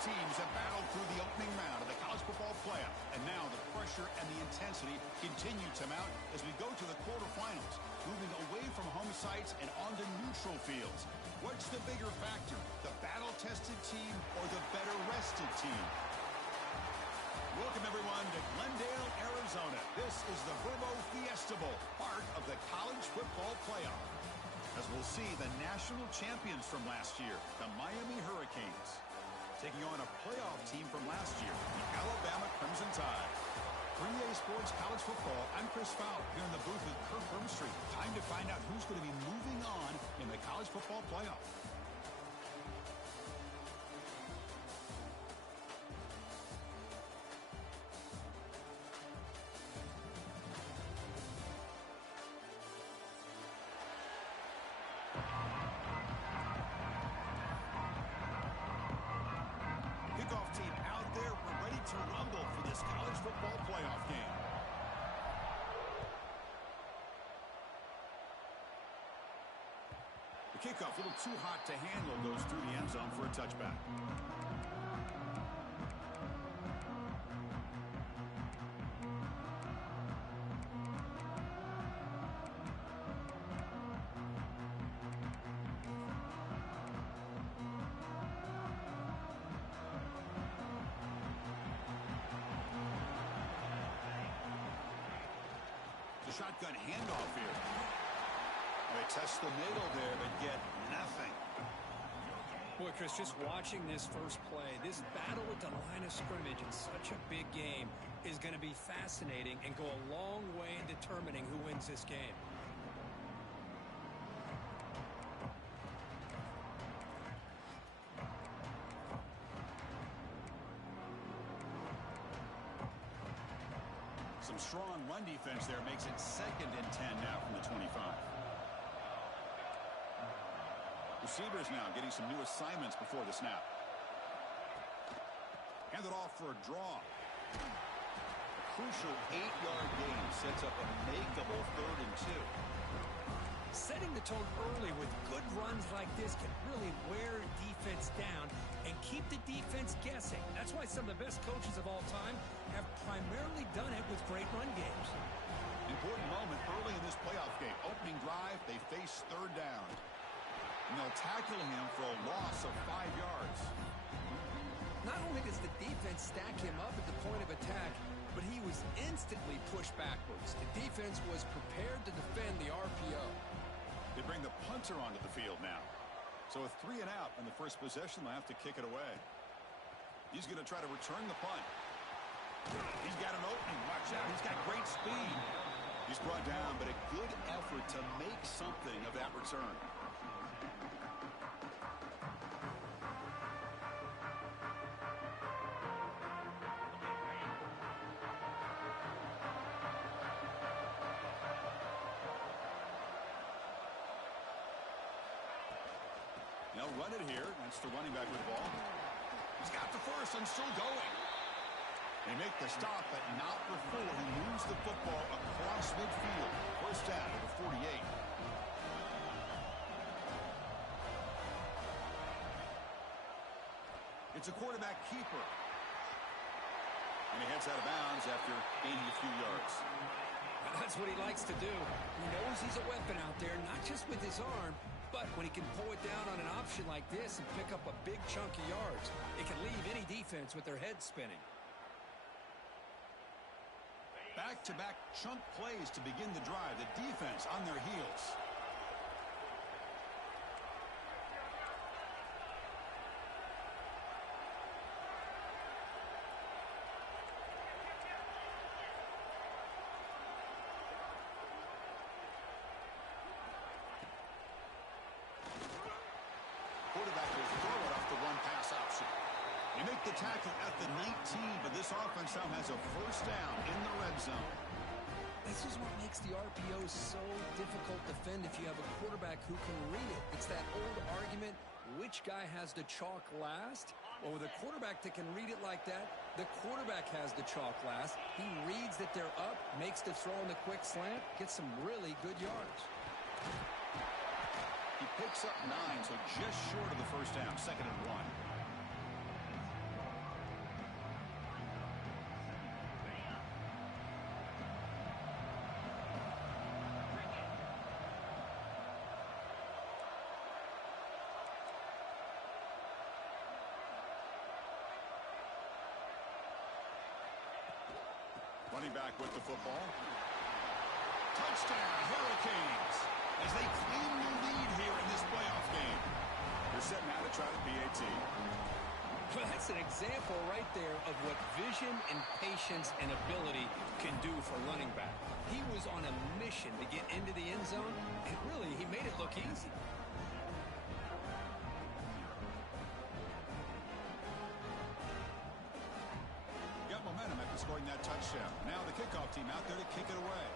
teams have battled through the opening round of the college football playoff, and now the pressure and the intensity continue to mount as we go to the quarterfinals, moving away from home sites and onto neutral fields. What's the bigger factor, the battle-tested team or the better-rested team? Welcome, everyone, to Glendale, Arizona. This is the Verbo Fiesta Bowl, part of the college football playoff. As we'll see the national champions from last year, the Miami Hurricanes, taking on a playoff team from last year, the Alabama Crimson Tide. For EA Sports College Football, I'm Chris Fowler here in the booth with Kirk Burmstree. Time to find out who's going to be moving on in the college football playoff. Kickoff team out there. We're ready to rumble for this college football playoff game. The kickoff, a little too hot to handle, goes through the end zone for a touchback. The shotgun handoff here. They test the middle there, but get nothing. Boy, Chris, just watching this first play, this battle at the line of scrimmage in such a big game is going to be fascinating and go a long way in determining who wins this game. Some strong run defense there makes it 2nd and 10 now from the 25. Receivers now getting some new assignments before the snap. Hand it off for a draw. A crucial 8-yard gain sets up a makeable 3rd and 2. Setting the tone early with good runs like this can really wear defense down and keep the defense guessing. That's why some of the best coaches of all time have primarily done it with great run games. Important moment early in this playoff game. Opening drive, they face 3rd down. And they'll tackle him for a loss of 5 yards. Not only does the defense stack him up at the point of attack, but he was instantly pushed backwards. The defense was prepared to defend the RPO. They bring the punter onto the field now. So with 3 and out on the first possession, they'll have to kick it away. He's going to try to return the punt. He's got an opening. Watch out. He's got great speed. He's brought down, but a good effort to make something of that return. They'll run it here. That's the running back with the ball. He's got the first and still going. They make the stop, but not before he moves the football across midfield. First down to the 48. It's a quarterback keeper. And he heads out of bounds after gaining a few yards. That's what he likes to do. He knows he's a weapon out there, not just with his arm, but when he can pull it down on an option like this and pick up a big chunk of yards, it can leave any defense with their head spinning. Back-to-back chunk plays to begin the drive. The defense on their heels. Quarterback will throw it off the one-pass option. They make the tackle at the 19, but this offense now has a first down in the red zone. This is what makes the RPO so difficult to defend if you have a quarterback who can read it. It's that old argument, which guy has the chalk last? Well, with a quarterback that can read it like that, the quarterback has the chalk last. He reads that they're up, makes the throw in the quick slant, gets some really good yards. He picks up 9, so just short of the first down, 2nd and 1. Running back with the football. Touchdown, Hurricanes, as they claim the lead here in this playoff game. They're set now to try the PAT. Well, that's an example right there of what vision and patience and ability can do for running back. He was on a mission to get into the end zone, and really, he made it look easy. Got momentum after scoring that touchdown. Now the kickoff team out there to kick it away.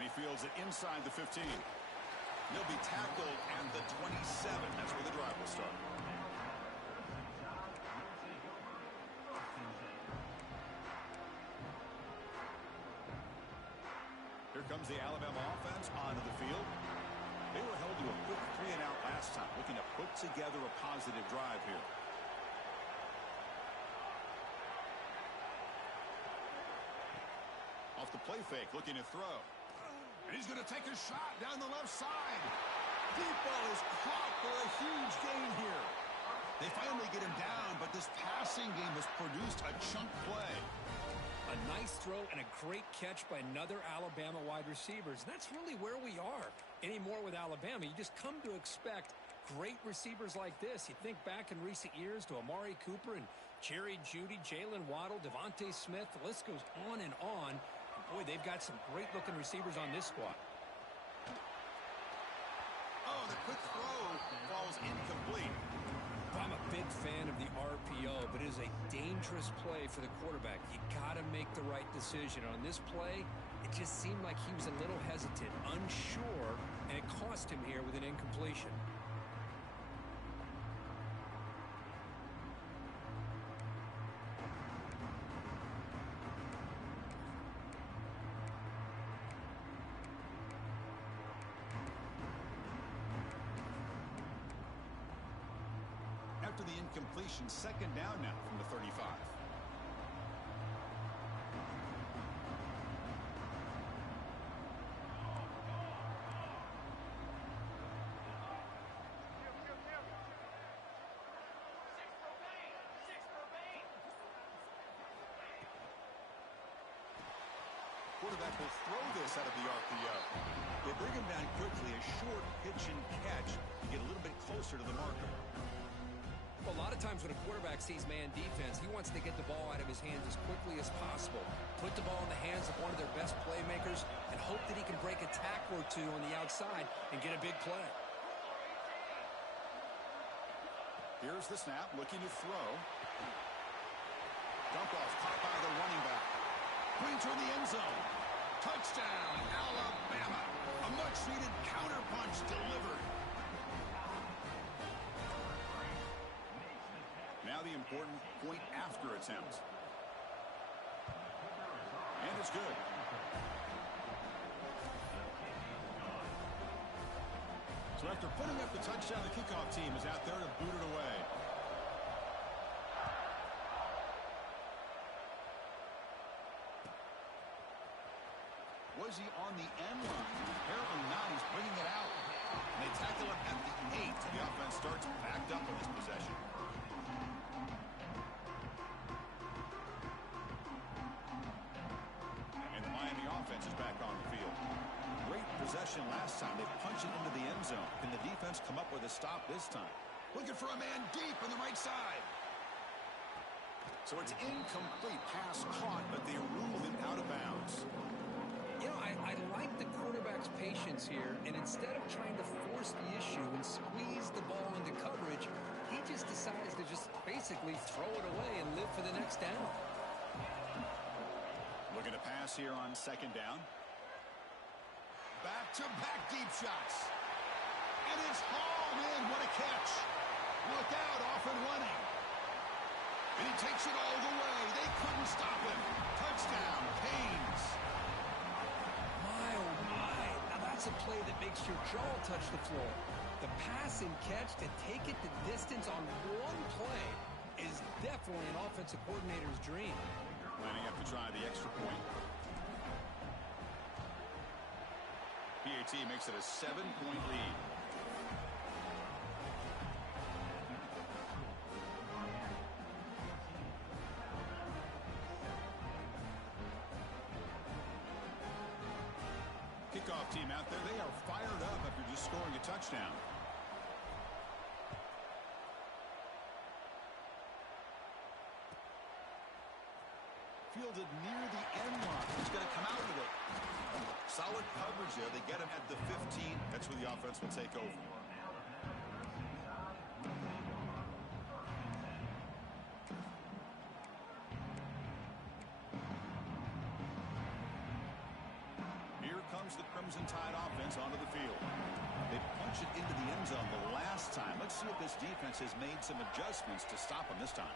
And he fields it inside the 15. He'll be tackled at the 27. That's where the drive will start. Here comes the Alabama offense onto the field. They were held to a quick 3-and-out last time, looking to put together a positive drive here. Off the play fake, looking to throw. And he's going to take a shot down the left side. Deep ball is caught for a huge gain here. They finally get him down, but this passing game has produced a chunk play. A nice throw and a great catch by another Alabama wide receivers. That's really where we are. Anymore with Alabama, you just come to expect great receivers like this. You think back in recent years to Amari Cooper and Jerry Jeudy, Jalen Waddle, Devontae Smith. The list goes on and on. Boy, they've got some great-looking receivers on this squad. Oh, the quick throw falls incomplete. I'm a big fan of the RPO, but it is a dangerous play for the quarterback. You got to make the right decision. On this play, it just seemed like he was a little hesitant, unsure, and it cost him here with an incompletion. After the incompletion, second down now from the 35. Quarterback will throw this out of the RPO. They bring him down quickly, a short pitch and catch to get a little bit closer to the marker. A lot of times when a quarterback sees man defense, he wants to get the ball out of his hands as quickly as possible. Put the ball in the hands of one of their best playmakers and hope that he can break a tackle or two on the outside and get a big play. Here's the snap, looking to throw. Dump off caught by the running back. Brings her in the end zone. Touchdown, Alabama. A much-needed counterpunch delivered. Now the important point after attempt. And it's good. So after putting up the touchdown, the kickoff team is out there to boot it away. Was he on the end line? Apparently not. He's bringing it out. And they tackle him at the 8. The offense starts backed up on this possession. And the Miami offense is back on the field. Great possession last time. They punched it into the end zone. Can the defense come up with a stop this time? Looking for a man deep on the right side. So it's incomplete. Pass caught, but they ruled it out of bounds. You know, I like the quarterback's patience here, and instead of trying to force the issue and squeeze the ball into coverage, he just decides to just basically throw it away and live for the next down. Looking to pass here on second down. Back-to-back deep shots. And it's hauled in. What a catch. Look out, off and running. And he takes it all the way. They couldn't stop him. Touchdown, Canes. My, oh my. Now that's a play that makes your jaw touch the floor. The pass and catch to take it the distance on one play is definitely an offensive coordinator's dream. Lining up to try the extra point. PAT makes it a 7-point lead. kickoff team out there, they are fired up after just scoring a touchdown. Fielded near the end line. He's going to come out with it. Solid coverage there. They get him at the 15. That's where the offense will take over. Here comes the Crimson Tide offense onto the field. They punch it into the end zone the last time. Let's see if this defense has made some adjustments to stop them this time.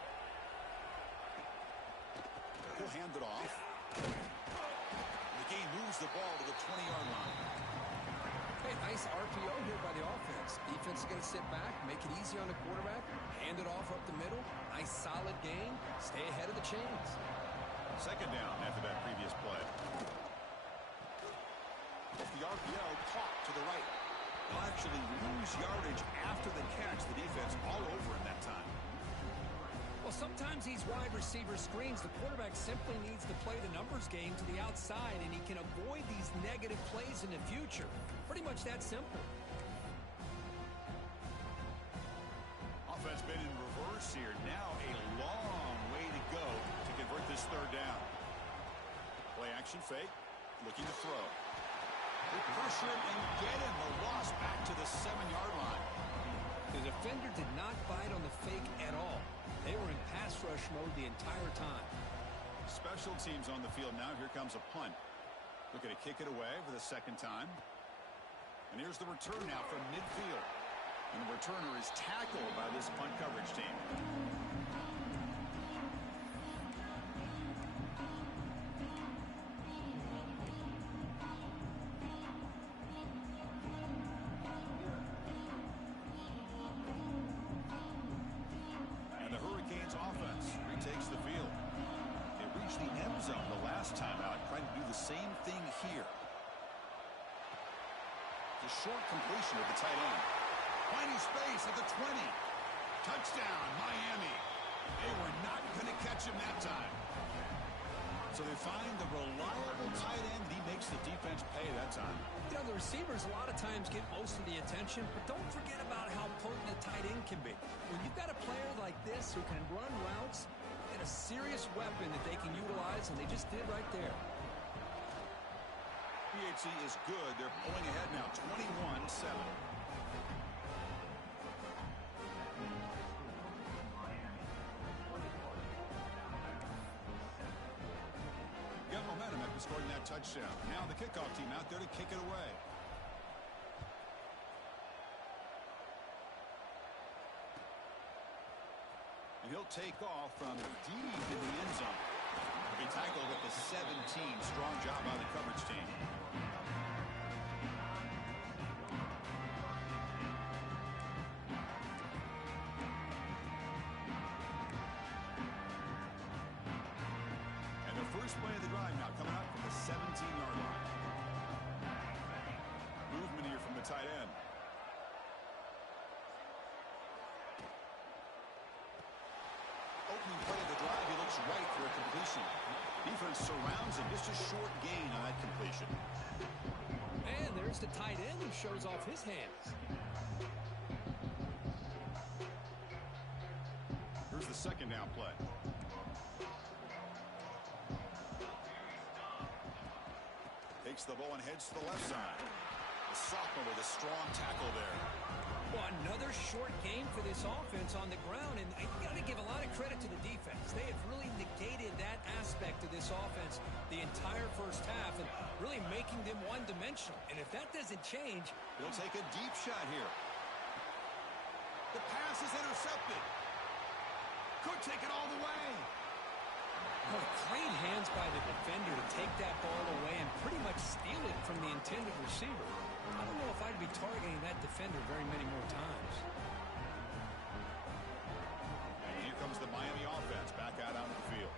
He'll hand it off. The game moves the ball to the 20-yard line. Hey, nice RPO here by the offense. Defense is going to sit back, make it easy on the quarterback, hand it off up the middle. Nice solid gain. Stay ahead of the chains. Second down after that previous play. The RPO caught to the right. They'll actually lose yardage after the catch. The defense all over in that time. Well, sometimes these wide receiver screens, the quarterback simply needs to play the numbers game to the outside, and he can avoid these negative plays in the future. Pretty much that simple. Offense been in reverse here. Now a long way to go to convert this third down. Play action fake. Looking to throw. They pressure him and get him. The loss back to the 7-yard line. The defender did not bite on the fake at all. They were in pass rush mode the entire time. Special teams on the field now. Here comes a punt. Looking to kick it away for the second time. And here's the return now from midfield. And the returner is tackled by this punt coverage team. Short completion of the tight end. Finding space at the 20. Touchdown, Miami. They were not going to catch him that time. So they find the reliable tight end. He makes the defense pay that time. You know, the receivers a lot of times get most of the attention, but don't forget about how potent a tight end can be. When you've got a player like this who can run routes, and a serious weapon that they can utilize, and they just did right there. PHC is good. They're pulling ahead now, 21-7. Got momentum after scoring that touchdown. Now the kickoff team out there to kick it away. And he'll take off from deep in the end zone. He tackled at the 17. Strong job by the coverage team. And the first play of the drive now coming up from the 17-yard line. Movement here from the tight end. Opening play of the drive, he looks right for a completion. Defense surrounds him. Just a short gain on that completion. And there's the tight end who shows off his hands. Here's the second down play. Takes the ball and heads to the left side. The sophomore with a strong tackle there. Well, another short game for this offense on the ground, and you got to give a lot of credit to the defense. They have really negated that aspect of this offense the entire first half and really making them one-dimensional. And if that doesn't change... He'll take a deep shot here. The pass is intercepted. Could take it all the way. Well, clean hands by the defender to take that ball away and pretty much steal it from the intended receiver. I don't know if I'd be targeting that defender very many more times. And here comes the Miami offense back out onto the field.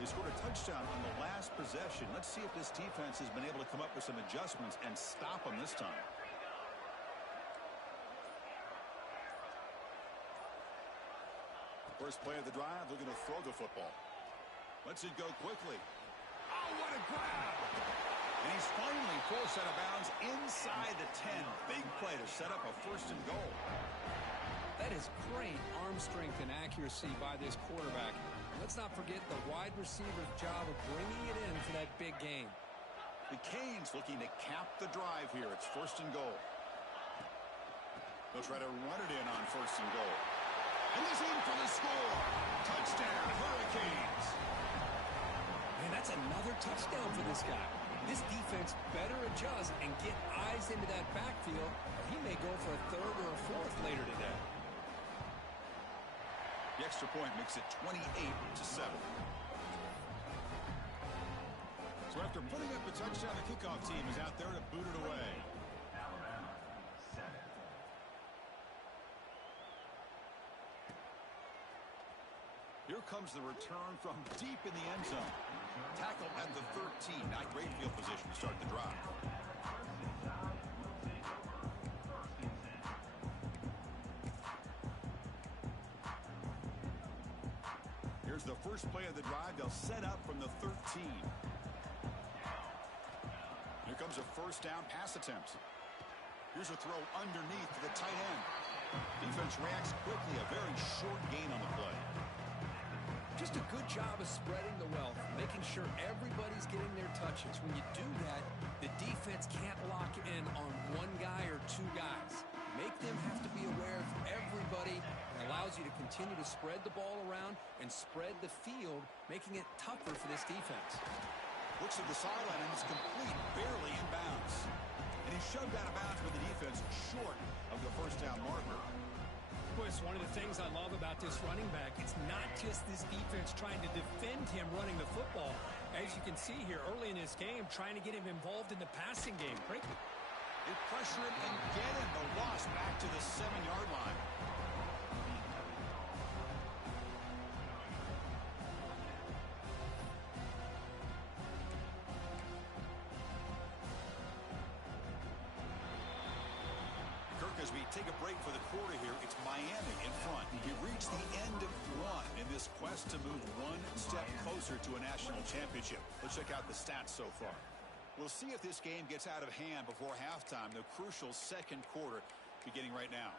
They scored a touchdown on the last possession. Let's see if this defense has been able to come up with some adjustments and stop them this time. First play of the drive, looking to throw the football. Lets it go quickly. Oh, what a grab! And he's finally forced out of bounds inside the 10. Big play to set up a 1st and goal. That is great arm strength and accuracy by this quarterback. Let's not forget the wide receiver's job of bringing it in for that big game. The Canes looking to cap the drive here. It's 1st and goal. They'll try to run it in on 1st and goal. And he's in for the score. Touchdown, Hurricanes. Man, that's another touchdown for this guy. This defense better adjust and get eyes into that backfield. He may go for a 3rd or a 4th later today. The extra point makes it 28-7. So after putting up the touchdown, the kickoff team is out there to boot it away. Here comes the return from deep in the end zone. Tackle at the 13. Not great field position to start the drive. Here's the first play of the drive. They'll set up from the 13. Here comes a 1st down pass attempt. Here's a throw underneath to the tight end. Defense reacts quickly. A very short gain on the play. Just a good job of spreading the wealth, making sure everybody's getting their touches. When you do that, the defense can't lock in on one guy or 2 guys. Make them have to be aware of everybody. It allows you to continue to spread the ball around and spread the field, making it tougher for this defense. Looks at the sideline and it's complete, barely in bounds. And he's shoved out of bounds with the defense short of the 1st down marker. Well, it's one of the things I love about this running back. It's not just this defense trying to defend him running the football. As you can see here early in this game, trying to get him involved in the passing game. Great. They pressure him and get him. The loss back to the 7-yard line. As we take a break for the quarter here, it's Miami in front. We reached the end of 1 in this quest to move 1 step closer to a national championship. Let's check out the stats so far. We'll see if this game gets out of hand before halftime, the crucial 2nd quarter beginning right now.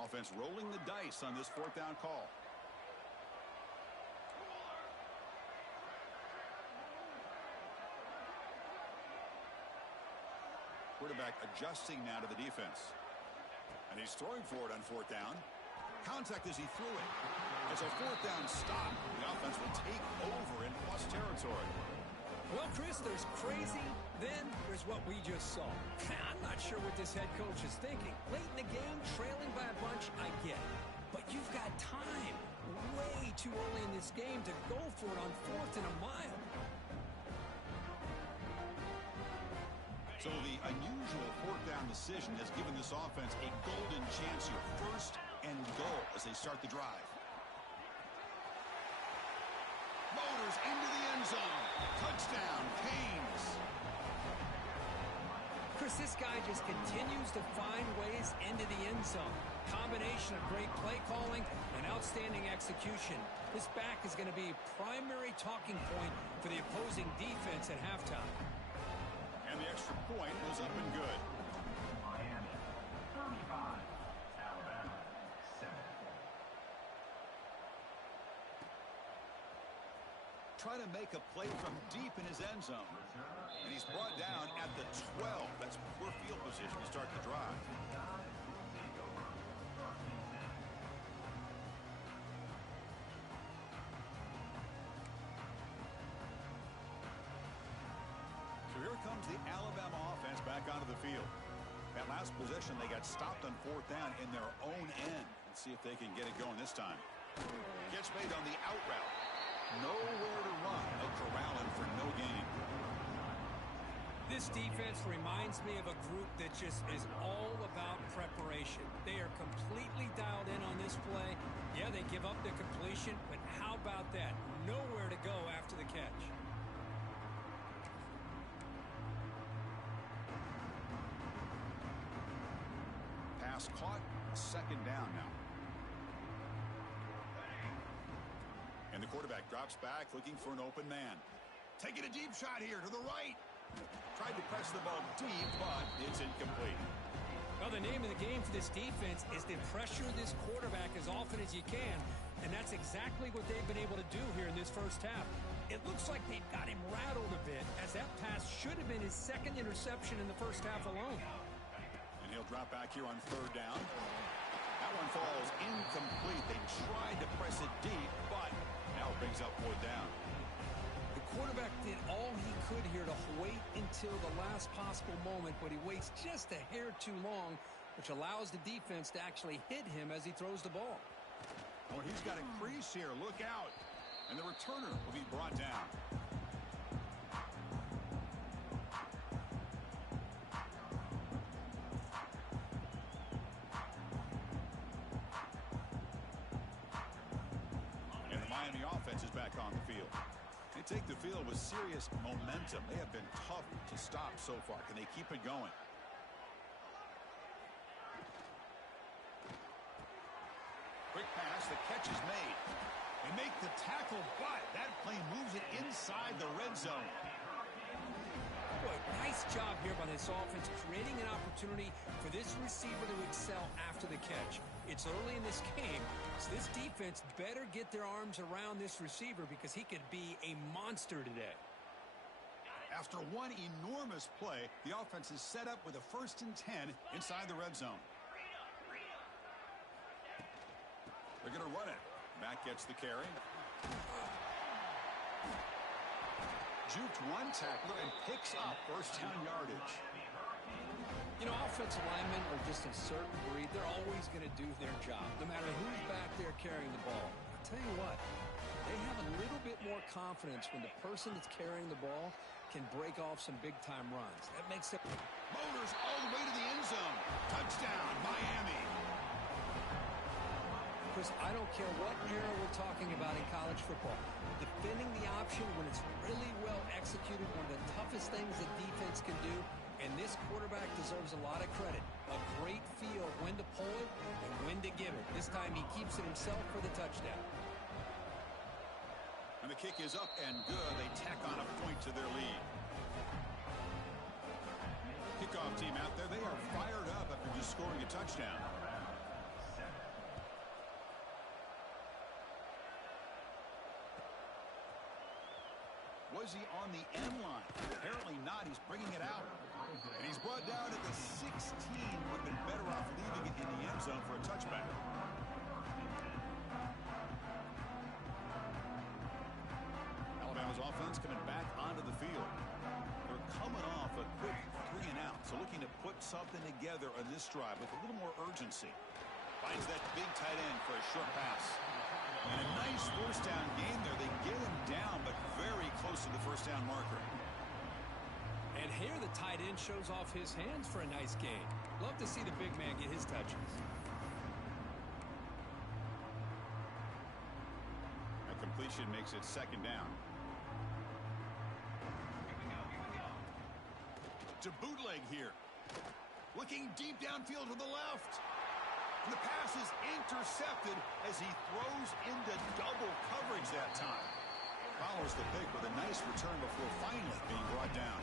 Offense rolling the dice on this 4th down call. Quarterback adjusting now to the defense. And he's throwing for it on 4th down. Contact as he threw it. It's a 4th down stop. The offense will take over in plus territory. Well, Chris, there's crazy, then there's what we just saw. I'm not sure what this head coach is thinking. Late in the game, trailing by a bunch, I get it. But you've got time. Way too early in this game to go for it on 4th and a mile. So the unusual 4th down decision has given this offense a golden chance here. 1st and goal as they start the drive. Motors into the end zone. Touchdown, Canes. Chris, this guy just continues to find ways into the end zone. Combination of great play calling and outstanding execution. This back is going to be a primary talking point for the opposing defense at halftime. And the extra point was up and good. Miami, 35. Alabama, 7. Trying to make a play from deep in his end zone. And he's brought down at the 12. That's poor field position to start the drive. So here comes the Alabama offense back onto the field. That last possession, they got stopped on 4th down in their own end. Let's see if they can get it going this time. Gets made on the out route. Nowhere to run. No corralling for no gain. This defense reminds me of a group that just is all about preparation. They are completely dialed in on this play. Yeah, they give up the completion, but how about that? Nowhere to go after the catch. Pass caught. 2nd down now. And the quarterback drops back looking for an open man. Taking a deep shot here to the right. Tried to press the ball deep, but it's incomplete. Well, the name of the game for this defense is to pressure this quarterback as often as you can, and that's exactly what they've been able to do here in this first half. It looks like they've got him rattled a bit, as that pass should have been his second interception in the first half alone. And he'll drop back here on third down. That one falls incomplete. They tried to press it deep, but now it brings up fourth down. The quarterback did all he could here to wait until the last possible moment, but he waits just a hair too long, which allows the defense to actually hit him as he throws the ball. Oh, he's got a crease here. Look out. And the returner will be brought down. And the Miami offense is back on the field. They take the field with serious momentum. They have been tough to stop so far. Can they keep it going? Quick pass. The catch is made. They make the tackle, but that play moves it inside the red zone. Boy, nice job here by this offense, creating an opportunity for this receiver to excel after the catch. It's early in this game, so this defense better get their arms around this receiver because he could be a monster today. After one enormous play, the offense is set up with a 1st and 10 inside the red zone. They're going to run it. Matt gets the carry. Juked one tackler and picks up first down yardage. You know, offensive linemen are just a certain breed. They're always going to do their job, no matter who's back there carrying the ball. I'll tell you what, they have a little bit more confidence when the person that's carrying the ball can break off some big-time runs. That makes it... Motors all the way to the end zone. Touchdown, Miami. Chris, I don't care what era we're talking about in college football. Defending the option when it's really well executed, one of the toughest things that defense can do, and this quarterback deserves a lot of credit. A great feel of when to pull it and when to give it. This time he keeps it himself for the touchdown. And the kick is up and good. They tack on a point to their lead. Kickoff team out there. They are fired up after just scoring a touchdown. Was he on the end line? Apparently not. He's bringing it out. And he's brought down at the 16. Would have been better off leaving it in the end zone for a touchback. Alabama's offense coming back onto the field. They're coming off a quick 3 and out. So looking to put something together on this drive with a little more urgency. Finds that big tight end for a short pass. And a nice first down game there. They get him down, but very close to the first down marker. And here the tight end shows off his hands for a nice game. Love to see the big man get his touches. A completion makes it 2nd down. To bootleg here. Looking deep downfield to the left. And the pass is intercepted as he throws into double coverage that time. Follows the pick with a nice return before finally being brought down.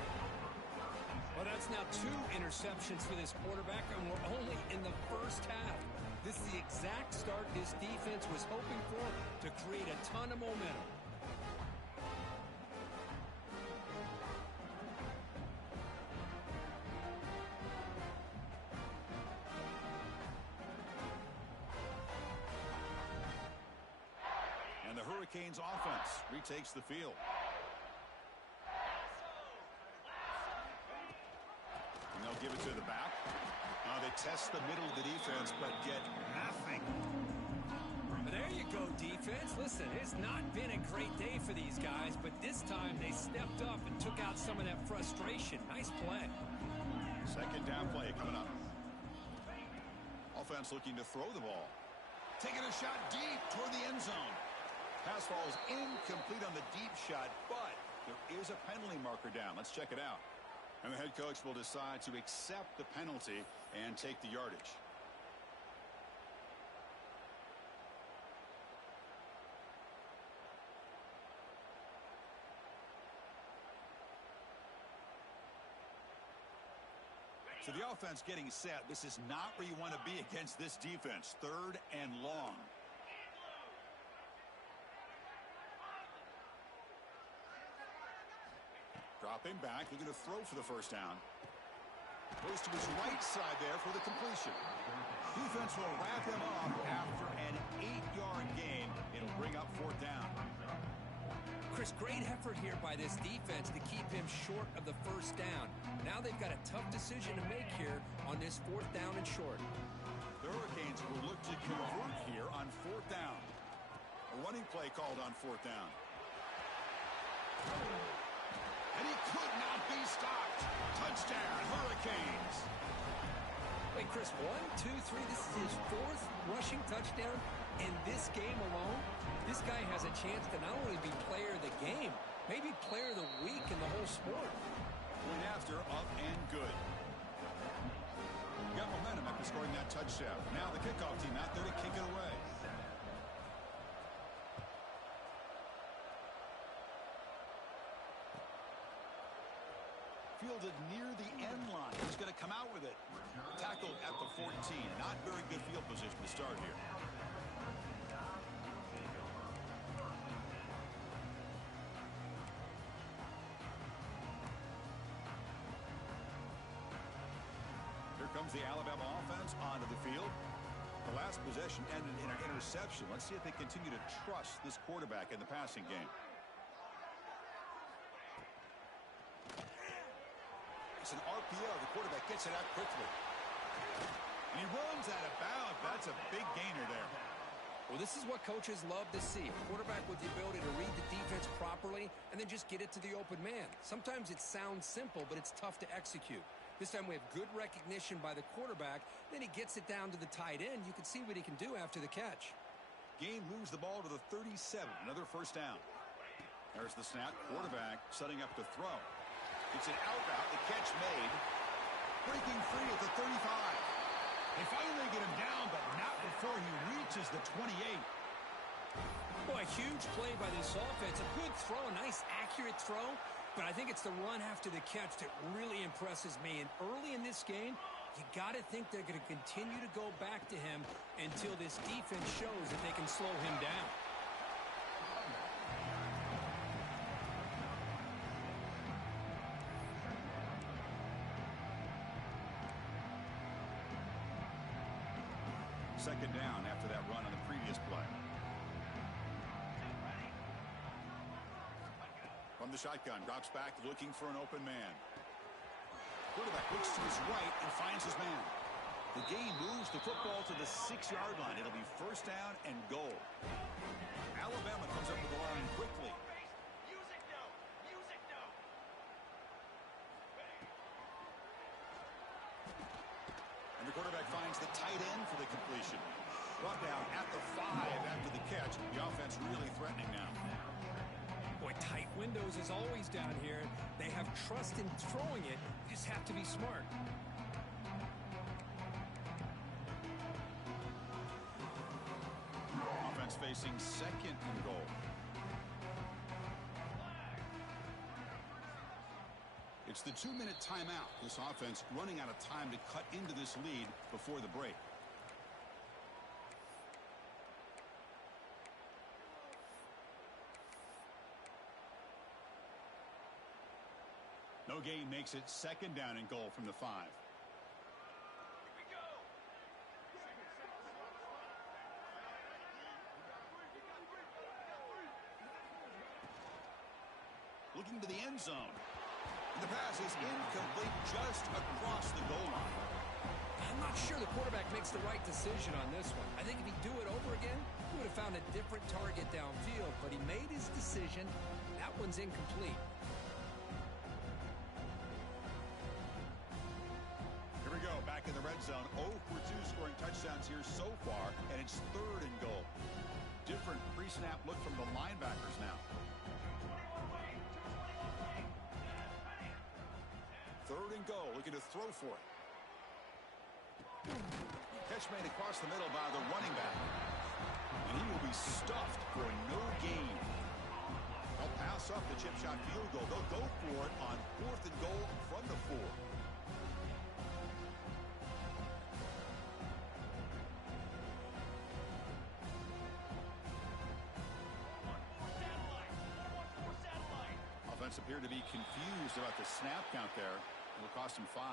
Well, that's now 2 interceptions for this quarterback, and we're only in the first half. This is the exact start this defense was hoping for to create a ton of momentum. And the Hurricanes offense retakes the field. And they'll give it to the back. They test the middle of the defense, but get nothing. There you go, defense. Listen, it's not been a great day for these guys, but this time they stepped up and took out some of that frustration. Nice play. 2nd down play coming up. Offense looking to throw the ball. Taking a shot deep toward the end zone. Pass falls incomplete on the deep shot, but there is a penalty marker down. Let's check it out. And the head coach will decide to accept the penalty and take the yardage. So the offense getting set. This is not where you want to be against this defense. 3rd and long. Dropping back, looking to throw for the first down. Goes to his right side there for the completion. Defense will wrap him up after an 8-yard gain. It'll bring up 4th down. Chris, great effort here by this defense to keep him short of the first down. Now they've got a tough decision to make here on this 4th down and short. The Hurricanes will look to convert here on 4th down. A running play called on 4th down. And he could not be stopped. Touchdown, Hurricanes. Wait, Chris, 1, 2, 3. This is his 4th rushing touchdown in this game alone. This guy has a chance to not only be player of the game, maybe player of the week in the whole sport. Point after, up and good. Got momentum after scoring that touchdown. Now the kickoff team out there to kick it away. Fielded near the end line. He's going to come out with it. Tackled at the 14. Not very good field position to start here. Here comes the Alabama offense onto the field. The last possession ended in an interception. Let's see if they continue to trust this quarterback in the passing game. It's an RPO. The quarterback gets it out quickly. And he runs out of bounds. That's a big gainer there. Well, this is what coaches love to see. A quarterback with the ability to read the defense properly and then just get it to the open man. Sometimes it sounds simple, but it's tough to execute. This time we have good recognition by the quarterback. Then he gets it down to the tight end. You can see what he can do after the catch. Gain moves the ball to the 37. Another first down. There's the snap. Quarterback setting up to throw. It's an out route. The catch made. Breaking free at the 35. They finally get him down, but not before he reaches the 28. Boy, a huge play by this offense. A good throw, a nice accurate throw. But I think it's the run after the catch that really impresses me. And early in this game, you got to think they're going to continue to go back to him until this defense shows that they can slow him down. Second down after that run on the previous play. From the shotgun, drops back looking for an open man. Quarterback looks to his right and finds his man. The gain moves the football to the 6-yard line. It'll be first down and goal. Alabama comes up with the line quickly. And the quarterback finds the tight end for the completion. Brought down at the 5 after the catch. The offense really threatening now. Boy, tight windows is always down here. They have trust in throwing it. You just have to be smart. Offense facing second and goal. It's the 2-minute timeout. This offense running out of time to cut into this lead before the break. No gain makes it second down and goal from the 5. Looking to the end zone. The pass is incomplete just across the goal line. I'm not sure the quarterback makes the right decision on this one. I think if he'd do it over again, he would have found a different target downfield, but he made his decision. That one's incomplete. Here we go, back in the red zone. 0 for 2 scoring touchdowns here so far, and it's third and goal. Different pre-snap look from the linebackers now. Third and goal, looking to throw for it. Catch made across the middle by the running back. And he will be stuffed for no gain. They'll pass up the chip shot field goal. They'll go for it on 4th and goal from the 4. offense appeared to be confused about the snap count there. It'll cost him 5.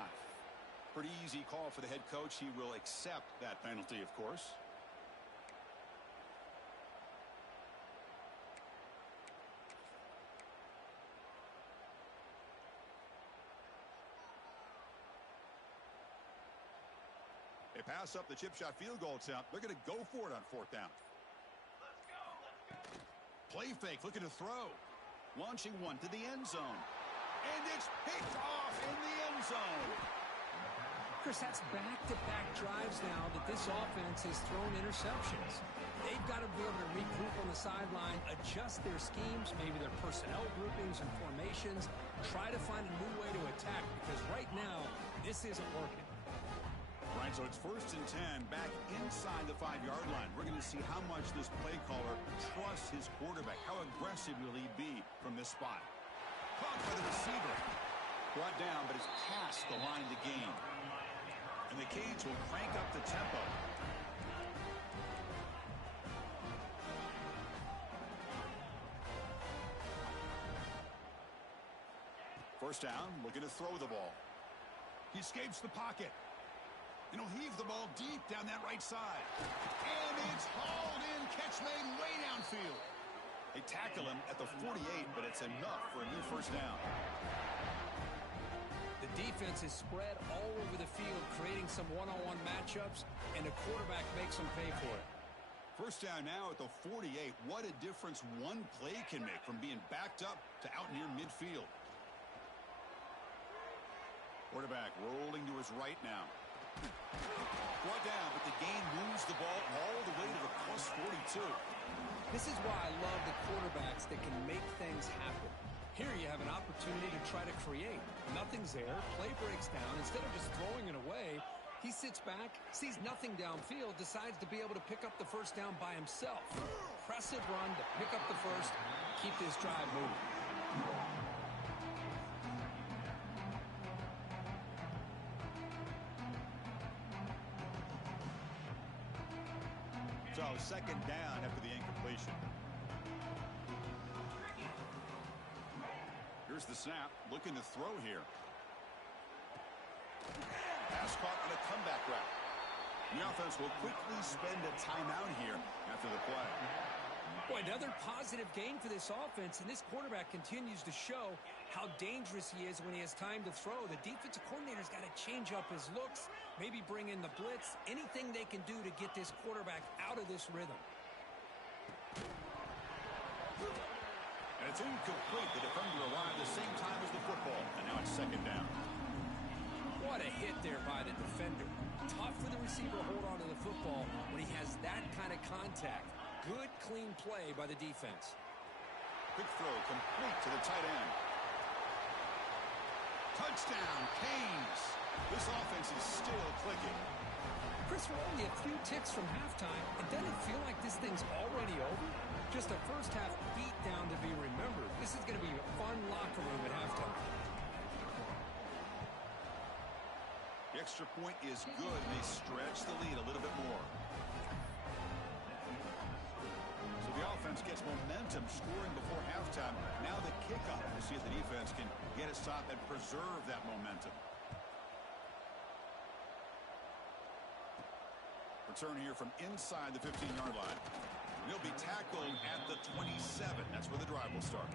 Pretty easy call for the head coach. He will accept that penalty, of course. They pass up the chip shot field goal attempt. They're going to go for it on 4th down. Let's go. Play fake, looking to throw. Launching one to the end zone. And it's picked off in the end zone. Chris, that's back-to-back drives now that this offense has thrown interceptions. They've got to be able to regroup on the sideline, adjust their schemes, maybe their personnel groupings and formations, try to find a new way to attack, because right now, this isn't working. Right, so it's 1st and 10, back inside the 5-yard line. We're going to see how much this play caller trusts his quarterback. How aggressive will he be from this spot? Caught by the receiver. Brought down, but it's past the line to gain. And the Canes will crank up the tempo. First down, looking to throw the ball. He escapes the pocket. And he'll heave the ball deep down that right side. And it's hauled in. Catch made way downfield. They tackle him at the 48, but it's enough for a new first down. The defense is spread all over the field, creating some one-on-one matchups, and the quarterback makes them pay for it. First down now at the 48. What a difference one play can make from being backed up to out near midfield. Quarterback rolling to his right now. Brought down, but the gain moves the ball all the way to the plus 42. This is why I love the quarterbacks that can make things happen. Here you have an opportunity to try to create. Nothing's there. Play breaks down. Instead of just throwing it away, he sits back, sees nothing downfield, decides to be able to pick up the first down by himself. Impressive run to pick up the first, keep this drive moving. So 2nd down after the incompletion. Here's the snap, looking to throw here. Pass caught on a comeback route. The offense will quickly spend a timeout here after the play. Boy, another positive gain for this offense, and this quarterback continues to show how dangerous he is when he has time to throw. The defensive coordinator's got to change up his looks, maybe bring in the blitz, anything they can do to get this quarterback out of this rhythm. And it's incomplete. The defender arrived the same time as the football, and now it's 2nd down. What a hit there by the defender. Tough for the receiver to hold on to the football when he has that kind of contact. Good, clean play by the defense. Quick throw complete to the tight end. Touchdown, Canes. This offense is still clicking. Chris, we're only a few ticks from halftime, and doesn't it feel like this thing's already over? Just a first half beat down to be remembered. This is going to be a fun locker room at halftime. The extra point is good. They stretch the lead a little bit more. So the offense gets momentum scoring before halftime. Now the kickoff to see if the defense can get a stop and preserve that momentum. Return here from inside the 15-yard line. He'll be tackled at the 27. That's where the drive will start.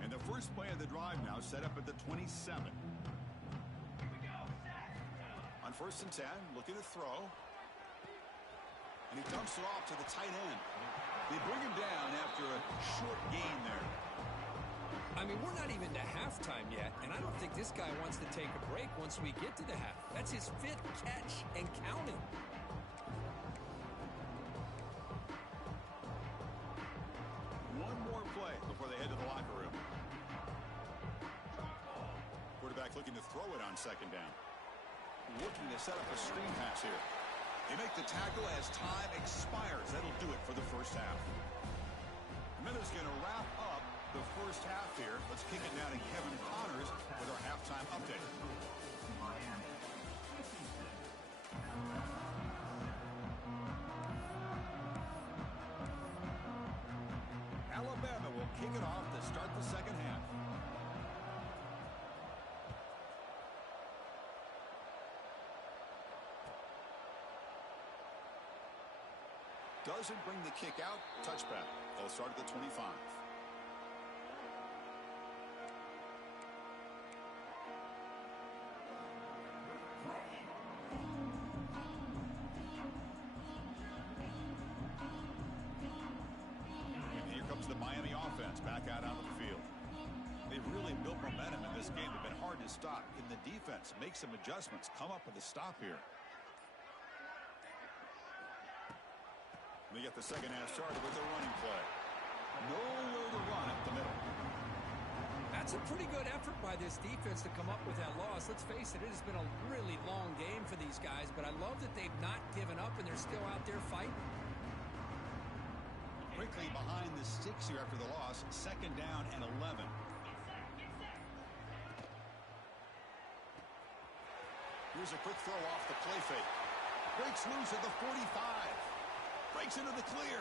And the first play of the drive now set up at the 27. On 1st and 10, looking to throw. And he dumps it off to the tight end. They bring him down after a short gain there. I mean, we're not even to halftime yet, and I don't think this guy wants to take a break once we get to the half. That's his 5th catch and counting. One more play before they head to the locker room. Quarterback looking to throw it on 2nd down. Looking to set up a screen pass here. They make the tackle as time expires. That'll do it for the first half. Miller's going to wrap up the first half here. Let's kick it now to Kevin Connors with our halftime update. doesn't bring the kick out. Touchback. They'll start at the 25. And here comes the Miami offense back out onto the field. They've really built momentum in this game. They've been hard to stop. Can the defense make some adjustments, come up with a stop here? They get the second half started with a running play. Nowhere to run up the middle. That's a pretty good effort by this defense to come up with that loss. Let's face it, it has been a really long game for these guys, but I love that they've not given up and they're still out there fighting. Quickly behind the sticks here after the loss. Second down and 11. Here's a quick throw off the play fake. Breaks loose at the 45. Breaks into the clear.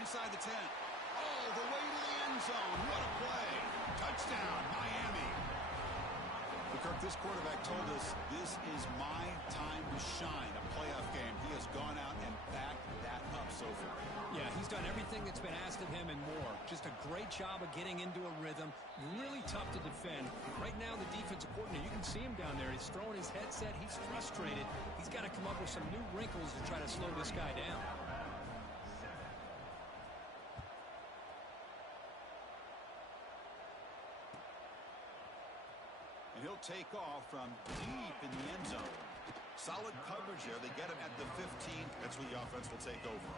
Inside the 10. All the way to the end zone. What a play. Touchdown, Miami. Kirk, this quarterback told us this is my time to shine. A playoff game. He has gone out and backed that up so far. Yeah, he's done everything that's been asked of him and more. Just a great job of getting into a rhythm. Really tough to defend. Right now, the defensive coordinator, you can see him down there. He's throwing his headset. He's frustrated. He's got to come up with some new wrinkles to try to slow this guy down. And he'll take off from deep in the end zone. Solid coverage there. They get him at the 15. That's where the offense will take over.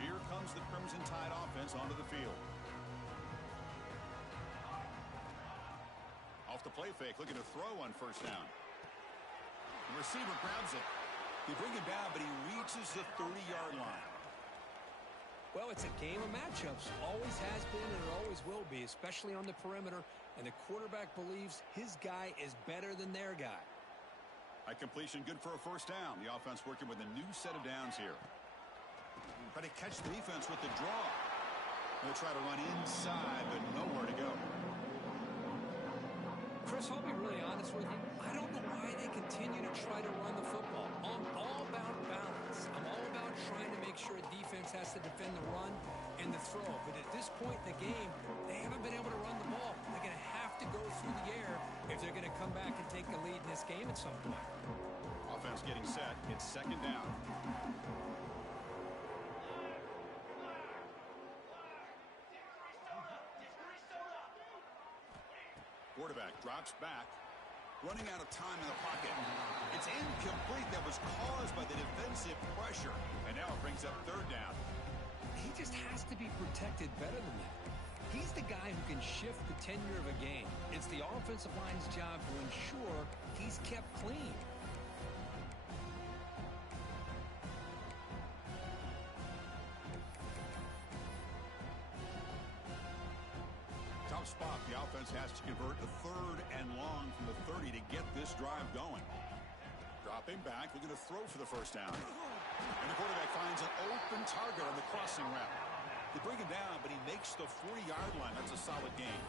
Here comes the Crimson Tide offense onto the field. Off the play fake, looking to throw on first down. The receiver grabs it. They bring him down, but he reaches the 30-yard line. Well, it's a game of matchups. Always has been and it always will be, especially on the perimeter. And the quarterback believes his guy is better than their guy. High completion, good for a first down. The offense working with a new set of downs here. Try to catch the defense with the draw. They'll try to run inside, but nowhere to go. Chris, I'll be really honest with you. I don't know why they continue to try to run the football. I'm all about balance. I'm all about trying to make sure a defense has to defend the run and the throw. But at this point in the game, they haven't been able to run the ball. They're going to have to go through the air if they're going to come back and take the lead in this game at some point. Offense getting set. It's second down. Quarterback drops back, running out of time in the pocket. It's incomplete. That was caused by the defensive pressure. And now it brings up third down. He just has to be protected better than that. He's the guy who can shift the tenure of a game. It's the offensive line's job to ensure he's kept clean. Spot. The offense has to convert the third and long from the 30 to get this drive going. Dropping back, looking to throw for the first down. And the quarterback finds an open target on the crossing route. They bring him down, but he makes the 40-yard line. That's a solid game.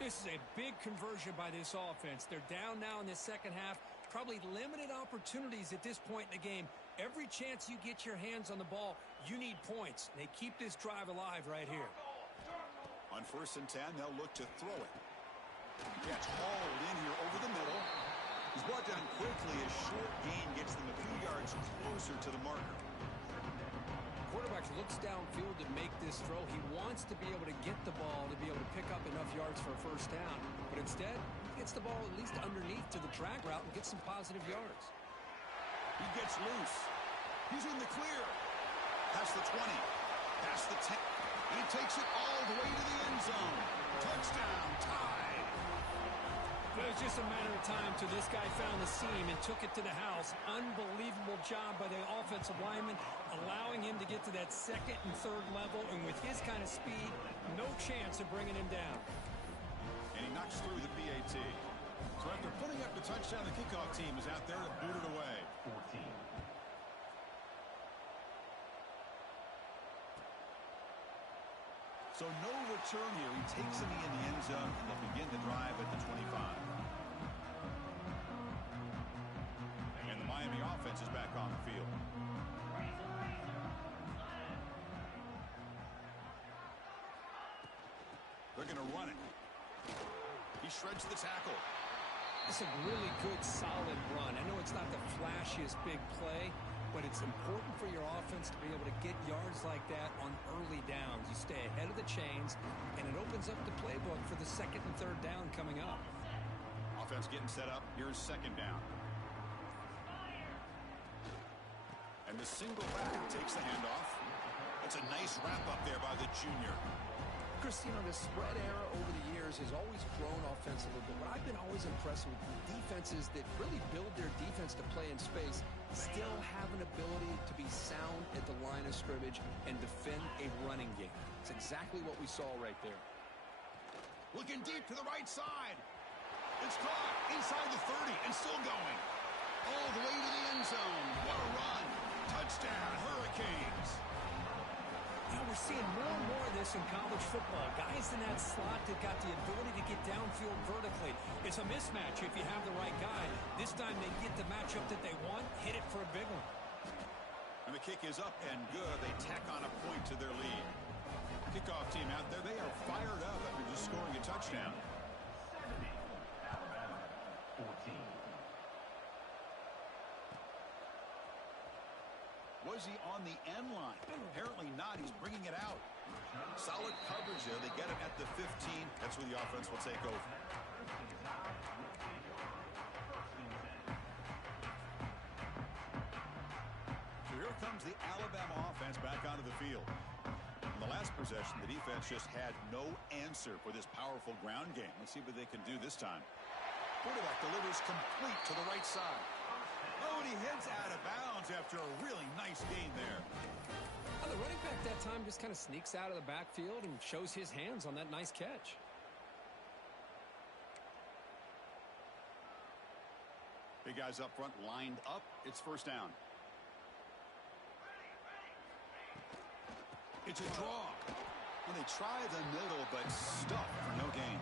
This is a big conversion by this offense. They're down now in the second half. Probably limited opportunities at this point in the game. Every chance you get your hands on the ball, you need points. They keep this drive alive right here. On 1st and 10, they'll look to throw it. Gets hauled in here over the middle. He's brought down quickly. A short gain gets them a few yards closer to the marker. Quarterback looks downfield to make this throw. He wants to be able to get the ball to be able to pick up enough yards for a first down. But instead, he gets the ball at least underneath to the drag route and gets some positive yards. He gets loose. He's in the clear. Past the 20. Past the 10. And he takes it all the way to the end zone. Touchdown, Tide. It was just a matter of time till this guy found the seam and took it to the house. Unbelievable job by the offensive lineman, allowing him to get to that second and third level. And with his kind of speed, no chance of bringing him down. And he knocks through the PAT. So after putting up the touchdown, the kickoff team is out there to boot it away. 14. So no return here. He takes it in the end zone, and they'll begin the drive at the 25. And the Miami offense is back on the field. They're going to run it. He shreds the tackle. It's a really good, solid run. I know it's not the flashiest big play, but it's important for your offense to be able to get yards like that on early downs. You stay ahead of the chains, and it opens up the playbook for the second and third down coming up. Offense getting set up. Here's second down. And the single back takes the handoff. That's a nice wrap up there by the junior. Chris, you know, the spread era over the years has always grown offensively, but what I've been always impressed with defenses that really build their defense to play in space still have an ability to be sound at the line of scrimmage and defend a running game. It's exactly what we saw right there. Looking deep to the right side. It's caught inside the 30 and still going. All the way to the end zone. What a run. Touchdown, Hurricanes. You know, we're seeing more and more of this in college football. Guys in that slot that got the ability to get downfield vertically. It's a mismatch if you have the right guy. This time they get the matchup that they want, hit it for a big one. And the kick is up and good. They tack on a point to their lead. Kickoff team out there, they are fired up after just scoring a touchdown. 70, Alabama, 14. Was he on the end line? Apparently not. He's bringing it out. Solid coverage there. They get it at the 15. That's where the offense will take over. So here comes the Alabama offense back onto the field. In the last possession, the defense just had no answer for this powerful ground game. Let's see what they can do this time. Quarterback delivers complete to the right side. Oh, and he heads out of bounds after a really nice gain there. Well, the running back that time just kind of sneaks out of the backfield and shows his hands on that nice catch. Big guys up front lined up. It's first down. It's a draw. Well, they try the middle, but stuck for no gain.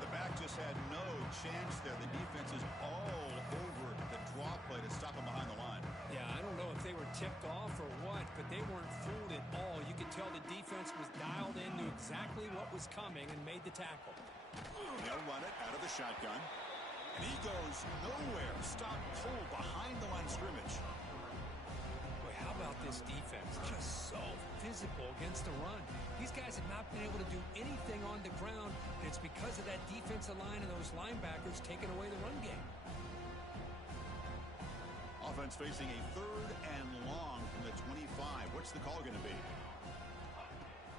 The back just had no chance there. The defense is all over the draw play to stop him behind the line. Yeah, I don't know if they were tipped off or what, but they weren't fooled at all. You could tell the defense was dialed in, knew exactly what was coming, and made the tackle. They'll run it out of the shotgun. And he goes nowhere. Stop cold behind the line of scrimmage. Boy, how about this defense? Just so physical against the run. These guys have not been able to do anything on the ground, and it's because of that defensive line and those linebackers taking away the run game. Offense facing a third and long from the 25. What's the call going to be?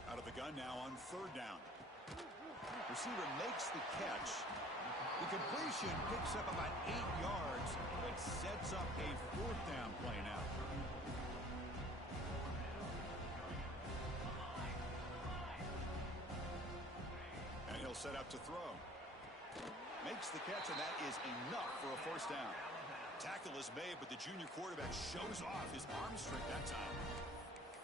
Out of the gun now on third down. Receiver makes the catch. The completion picks up about 8 yards, but sets up a fourth down play now. And he'll set up to throw. Makes the catch, and that is enough for a first down. Tackle is made, but the junior quarterback shows off his arm strength that time.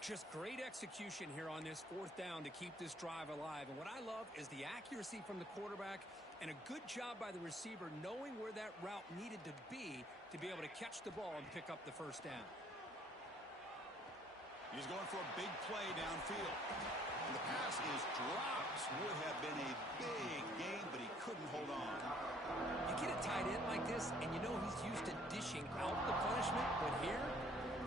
Just great execution here on this fourth down to keep this drive alive. And what I love is the accuracy from the quarterback and a good job by the receiver knowing where that route needed to be able to catch the ball and pick up the first down. He's going for a big play downfield. And the pass is dropped. Would have been a big gain, but he couldn't hold on. You get a tight end like this, and you know he's used to dishing out the punishment, but here,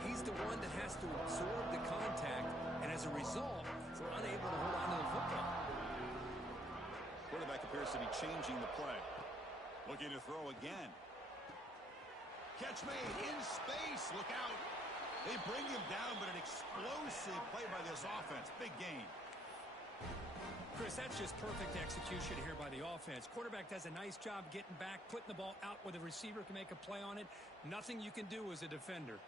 he's the one that has to absorb the contact, and as a result, he's unable to hold on to the football. Quarterback appears to be changing the play. Looking to throw again. Catch made in space. Look out. They bring him down, but an explosive play by this offense. Big gain. Chris, that's just perfect execution here by the offense. Quarterback does a nice job getting back, putting the ball out where the receiver can make a play on it. Nothing you can do as a defender.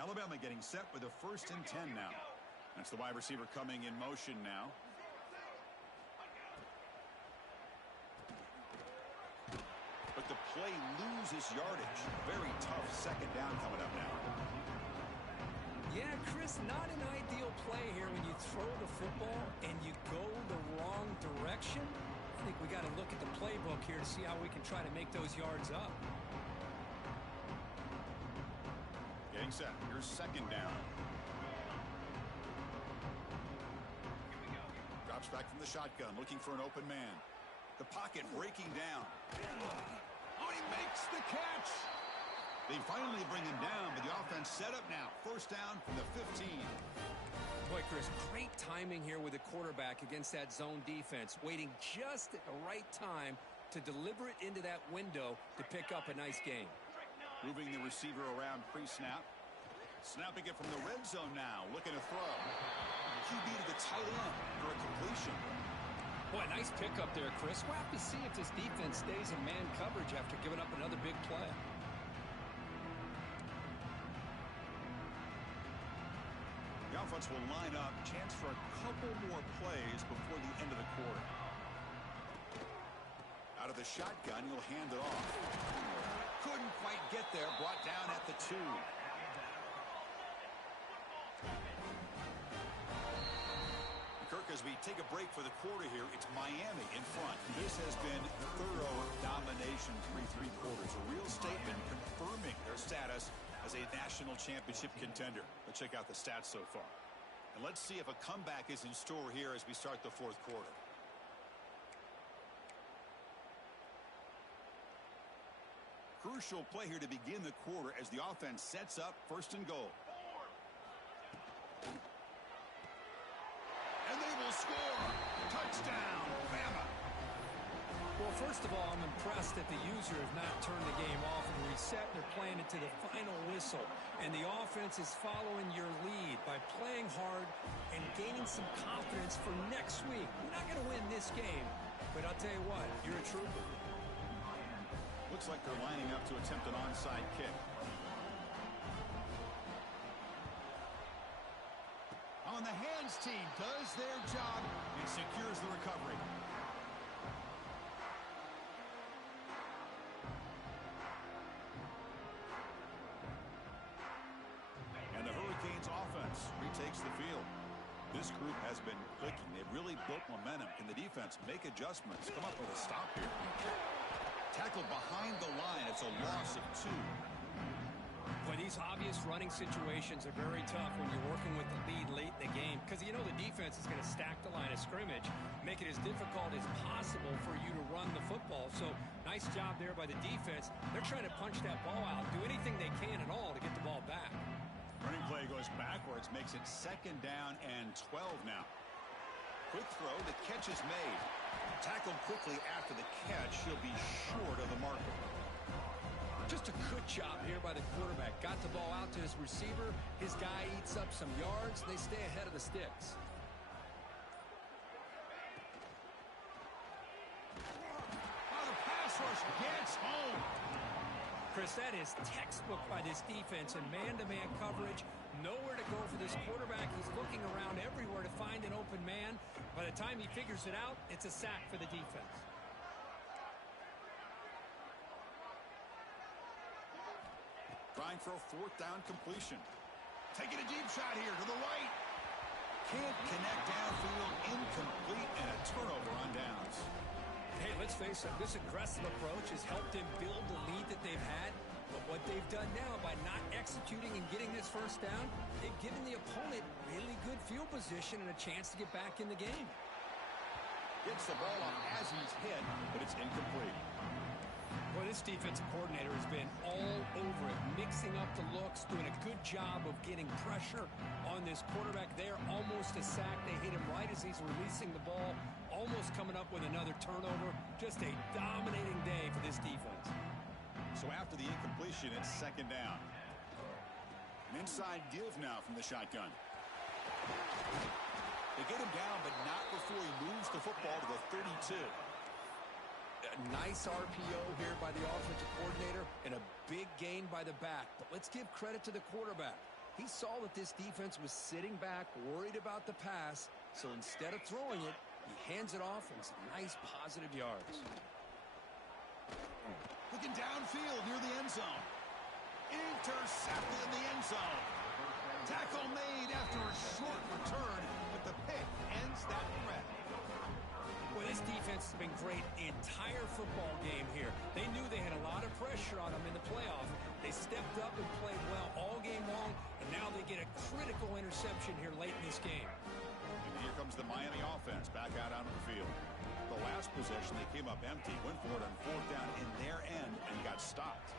Alabama getting set with a 1st and 10 now. That's the wide receiver coming in motion now. But the play loses yardage. Very tough second down coming up now. Yeah, Chris, not an ideal play here when you throw the football and you go the wrong direction. I think we got to look at the playbook here to see how we can try to make those yards up. Getting set. Here's second down. Drops back from the shotgun, looking for an open man. The pocket breaking down. Oh, he makes the catch. They finally bring him down, but the offense set up now. First down from the 15. Boy, Chris, great timing here with the quarterback against that zone defense, waiting just at the right time to deliver it into that window to pick up a nice gain. Moving the receiver around pre-snap. Snapping it from the red zone now, looking to throw. QB to the tight end for a completion. Boy, nice pickup there, Chris. We'll have to see if this defense stays in man coverage after giving up another big play. The offense will line up. Chance for a couple more plays before the end of the quarter. Out of the shotgun, he'll hand it off. Couldn't quite get there. Brought down at the 2. Kirk, as we take a break for the quarter here, it's Miami in front. This has been thorough domination through 3 quarters. A real statement confirming their status as a national championship contender. Let's check out the stats so far. And let's see if a comeback is in store here as we start the 4th quarter. Crucial play here to begin the quarter as the offense sets up 1st and goal. And they will score. Touchdown, Bama. Well, first of all, I'm impressed that the user has not turned the game off and reset. They're playing it to the final whistle. And the offense is following your lead by playing hard and gaining some confidence for next week. You're not going to win this game, but I'll tell you what, you're a trooper. Looks like they're lining up to attempt an onside kick. On the hands team does their job and secures the recovery. And the Hurricanes offense retakes the field. This group has been clicking. They've really built momentum. Can the defense make adjustments? Come up with a stop here. Tackled behind the line. It's a loss of 2. Well, these obvious running situations are very tough when you're working with the lead late in the game because you know the defense is going to stack the line of scrimmage, make it as difficult as possible for you to run the football. So nice job there by the defense. They're trying to punch that ball out, do anything they can at all to get the ball back. Running play goes backwards, makes it 2nd down and 12 now. Quick throw, the catch is made. Tackled quickly after the catch. He'll be short of the marker. Just a good job here by the quarterback. Got the ball out to his receiver. His guy eats up some yards. They stay ahead of the sticks. Oh, the pass rush gets home. Chris, that is textbook by this defense in man-to-man coverage. Nowhere to go for this quarterback. He's looking around everywhere to find an open man. By the time he figures it out, it's a sack for the defense. Trying for a 4th down completion. Taking a deep shot here to the right. Can't connect downfield. Incomplete and a turnover on downs. Hey, let's face it, this aggressive approach has helped them build the lead that they've had. But what they've done now by not executing and getting this 1st down, they've given the opponent really good field position and a chance to get back in the game. Gets the ball off as he's hit, but it's incomplete. Boy, this defensive coordinator has been all over it, mixing up the looks, doing a good job of getting pressure on this quarterback there. Almost a sack. They hit him right as he's releasing the ball, almost coming up with another turnover. Just a dominating day for this defense. So after the incompletion, it's 2nd down. An inside give now from the shotgun. They get him down, but not before he moves the football to the 32. A nice RPO here by the offensive coordinator and a big gain by the back. But let's give credit to the quarterback. He saw that this defense was sitting back, worried about the pass. So instead of throwing it, he hands it off and some nice positive yards. Looking downfield near the end zone. Intercepted in the end zone. Tackle made after a short return, but the pick ends that threat. Well, this defense has been great the entire football game here. They knew they had a lot of pressure on them in the playoff. They stepped up and played well all game long, and now they get a critical interception here late in this game. And here comes the Miami offense back out onto the field. The last possession, they came up empty, went for it on fourth down in their end, and got stopped.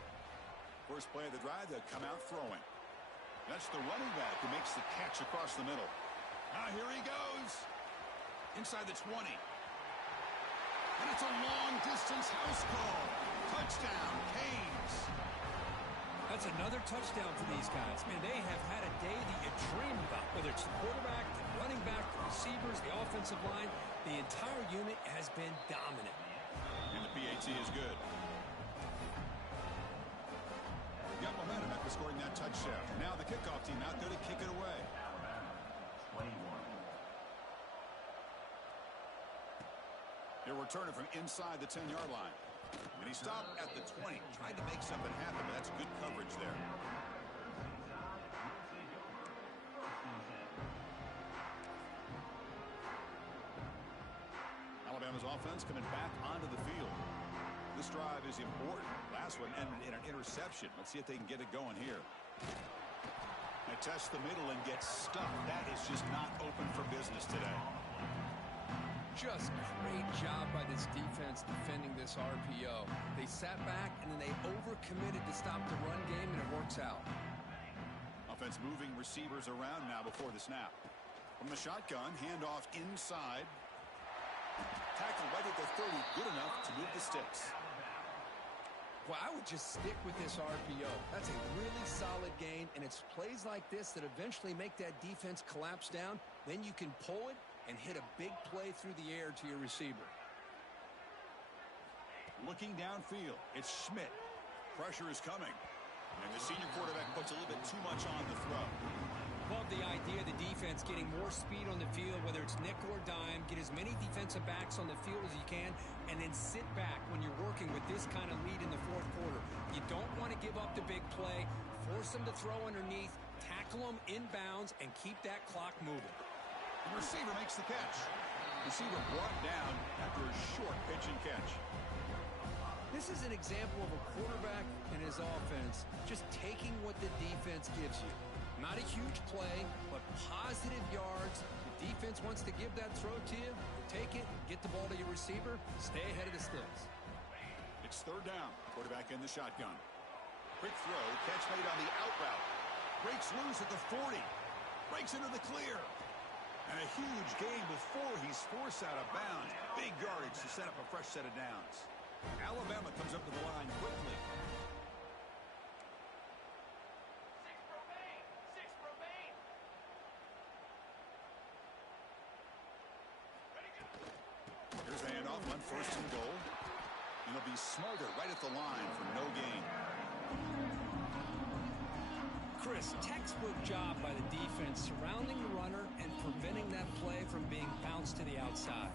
First play of the drive, they'll come out throwing. That's the running back who makes the catch across the middle. Now here he goes. Inside the 20. And it's a long-distance house call. Touchdown, Canes. That's another touchdown for these guys. Man, they have had a day that you dream about. Whether it's the quarterback, the running back, the receivers, the offensive line, the entire unit has been dominant. And the PAT is good. Got momentum after scoring that touchdown. Now the kickoff team out there to kick it away. Alabama, 21. They're returning from inside the 10-yard line. And he stopped at the 20. Tried to make something happen, but that's good coverage there. Alabama's offense coming back onto the field. This drive is important. Last one ended in an interception. Let's see if they can get it going here. They test the middle and get stuck. That is just not open for business today. Just great job by this defense defending this RPO. They sat back and then they overcommitted to stop the run game, and it works out. Offense moving receivers around now before the snap. From the shotgun, handoff inside. Tackle right at the 30, good enough to move the sticks. Well, I would just stick with this RPO. That's a really solid gain, and it's plays like this that eventually make that defense collapse down. Then you can pull it and hit a big play through the air to your receiver. Looking downfield, it's Schmidt. Pressure is coming. And the senior quarterback puts a little bit too much on the throw. Love the idea of the defense getting more speed on the field, whether it's nickel or dime, get as many defensive backs on the field as you can, and then sit back when you're working with this kind of lead in the fourth quarter. You don't want to give up the big play, force them to throw underneath, tackle them inbounds, and keep that clock moving. The receiver makes the catch. Receiver brought down after a short pitch and catch. This is an example of a quarterback and his offense just taking what the defense gives you. Not a huge play, but positive yards. The defense wants to give that throw to you. You take it, get the ball to your receiver, stay ahead of the sticks. It's third down. Quarterback in the shotgun. Quick throw, catch made on the out route. Breaks loose at the 40. Breaks into the clear. And a huge gain before he's forced out of bounds. Big yardage to set up a fresh set of downs. Alabama comes up to the line quickly. Here's the handoff, one first and goal. And it'll be Smolder right at the line for no gain. Chris, textbook job by the defense surrounding the runner and preventing that play from being bounced to the outside.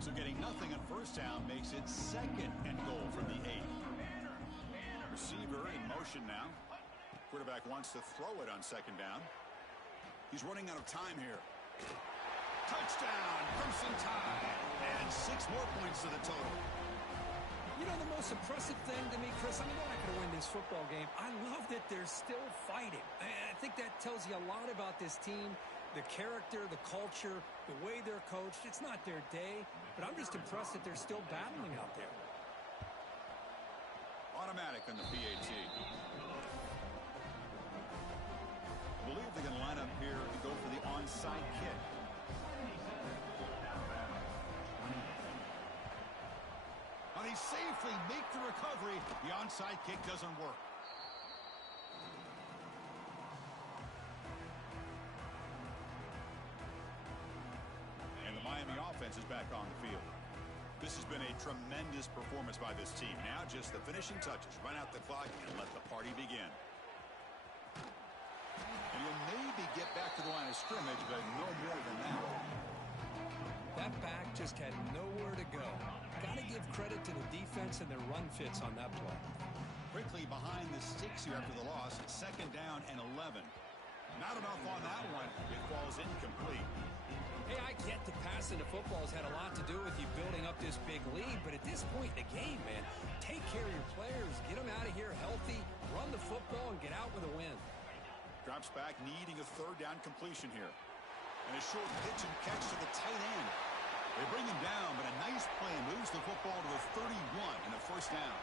So getting nothing on first down makes it second and goal from the 8. Receiver in motion now. Quarterback wants to throw it on second down. He's running out of time here. Touchdown, Ncaa. And 6 more points to the total. You know, the most impressive thing to me, Chris, I mean, they're not going to win this football game. I love that they're still fighting. I think that tells you a lot about this team, the character, the culture, the way they're coached. It's not their day, but I'm just impressed that they're still battling out there. Automatic on the PAT. I believe they're going to line up here to go for the onside kick. Now they safely make the recovery. The onside kick doesn't work. And the Miami offense is back on the field. This has been a tremendous performance by this team. Now just the finishing touches. Run out the clock and let the party begin. And you'll maybe get back to the line of scrimmage, but no more than that. That back just had nowhere to go. Got to give credit to the defense and their run fits on that play. Quickly behind the sticks here after the loss. 2nd down and 11. Not enough on that one. It falls incomplete. Hey, I get the passing to football has had a lot to do with you building up this big lead, but at this point in the game, man, take care of your players, get them out of here healthy, run the football, and get out with a win. Drops back, needing a 3rd down completion here. And a short pitch and catch to the tight end. They bring him down, but a nice play moves the football to the 31 and a 1st down.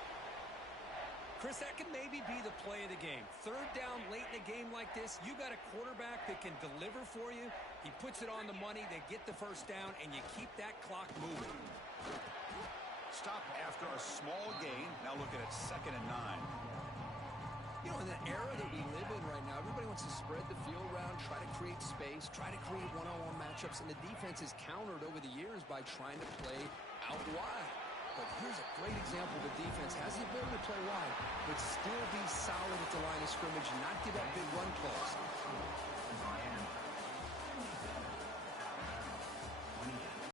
Chris, that can maybe be the play of the game. 3rd down late in a game like this, you got a quarterback that can deliver for you. He puts it on the money, they get the 1st down, and you keep that clock moving. Stop after a small gain. Now look at it, 2nd and 9. You know, in the era that we live in right now, everybody wants to spread the field around, try to create space, try to create one-on-one matchups, and the defense is countered over the years by trying to play out wide. But here's a great example. The defense has the ability to play wide, but still be solid at the line of scrimmage and not give up big run plays.